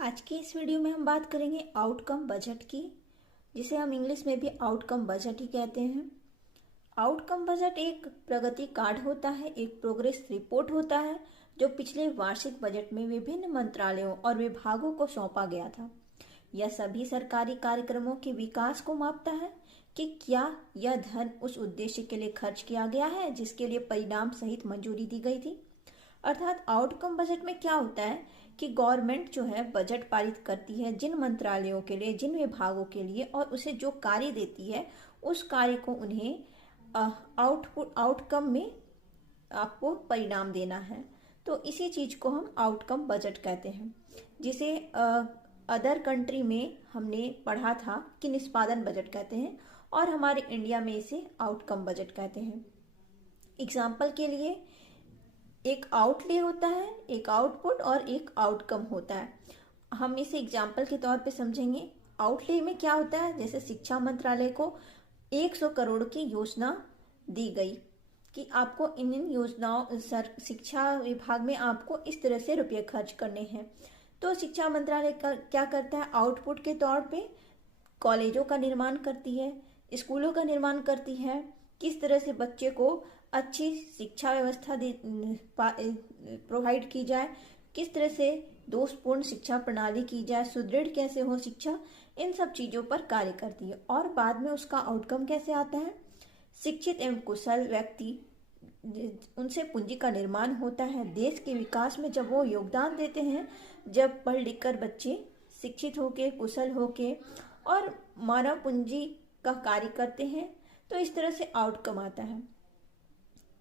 आज की इस वीडियो में हम बात करेंगे आउटकम बजट की, जिसे हम इंग्लिश में भी आउटकम बजट ही कहते हैं। आउटकम बजट एक प्रगति कार्ड होता है, एक प्रोग्रेस रिपोर्ट होता है जो पिछले वार्षिक बजट में विभिन्न मंत्रालयों और विभागों को सौंपा गया था। यह सभी सरकारी कार्यक्रमों के विकास को मापता है कि क्या यह धन उस उद्देश्य के लिए खर्च किया गया है जिसके लिए परिणाम सहित मंजूरी दी गई थी। अर्थात आउटकम बजट में क्या होता है कि गवर्नमेंट जो है बजट पारित करती है जिन मंत्रालयों के लिए, जिन विभागों के लिए, और उसे जो कार्य देती है उस कार्य को उन्हें आउटकम में आपको परिणाम देना है। तो इसी चीज को हम आउटकम बजट कहते हैं, जिसे अदर कंट्री में हमने पढ़ा था कि निष्पादन बजट कहते हैं और हमारे इंडिया में इसे आउटकम बजट कहते हैं। एग्जाम्पल के लिए एक आउटले होता है, एक आउटपुट और एक आउटकम होता है। हम इसे एग्जाम्पल के तौर पे समझेंगे। आउटले में क्या होता है, जैसे शिक्षा मंत्रालय को 100 करोड़ की योजना दी गई कि आपको इन योजनाओं शिक्षा विभाग में आपको इस तरह से रुपये खर्च करने हैं। तो शिक्षा मंत्रालय क्या करता है, आउटपुट के तौर पे कॉलेजों का निर्माण करती है, स्कूलों का निर्माण करती है, किस तरह से बच्चे को अच्छी शिक्षा व्यवस्था प्रोवाइड की जाए, किस तरह से दोषपूर्ण शिक्षा प्रणाली की जाए, सुदृढ़ कैसे हो शिक्षा, इन सब चीज़ों पर कार्य करती है। और बाद में उसका आउटकम कैसे आता है, शिक्षित एवं कुशल व्यक्ति, उनसे पूंजी का निर्माण होता है। देश के विकास में जब वो योगदान देते हैं, जब पढ़ लिख कर बच्चे शिक्षित होके, कुशल होके और मानव पूंजी का कार्य करते हैं, तो इस तरह से आउटकम आता है।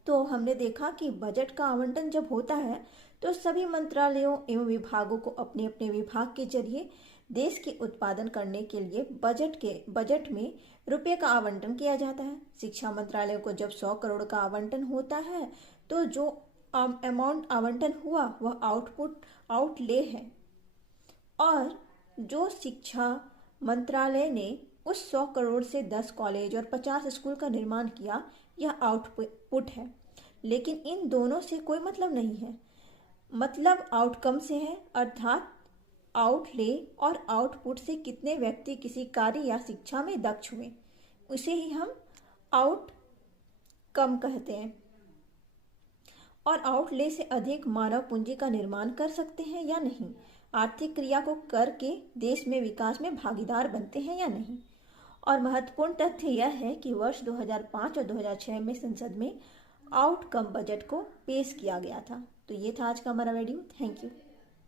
तो हमने देखा कि बजट का आवंटन जब होता है तो सभी मंत्रालयों एवं विभागों को अपने अपने विभाग के जरिए देश के उत्पादन करने के लिए बजट में रुपये का आवंटन किया जाता है। शिक्षा मंत्रालय को जब 100 करोड़ का आवंटन होता है तो जो अमाउंट आवंटन हुआ वह आउटले है, और जो शिक्षा मंत्रालय ने उस 100 करोड़ से 10 कॉलेज और 50 स्कूल का निर्माण किया, यह आउटपुट है। लेकिन इन दोनों से कोई मतलब नहीं है, मतलब आउटकम से है। अर्थात आउटले और आउटपुट से कितने व्यक्ति किसी कार्य या शिक्षा में दक्ष हुए, उसे ही हम आउटकम कहते हैं। और आउटले से अधिक मानव पूंजी का निर्माण कर सकते हैं या नहीं, आर्थिक क्रिया को करके देश में विकास में भागीदार बनते हैं या नहीं। और महत्वपूर्ण तथ्य यह है कि वर्ष 2005 और 2006 में संसद में आउटकम बजट को पेश किया गया था। तो ये था आज का हमारा वीडियो। Thank you.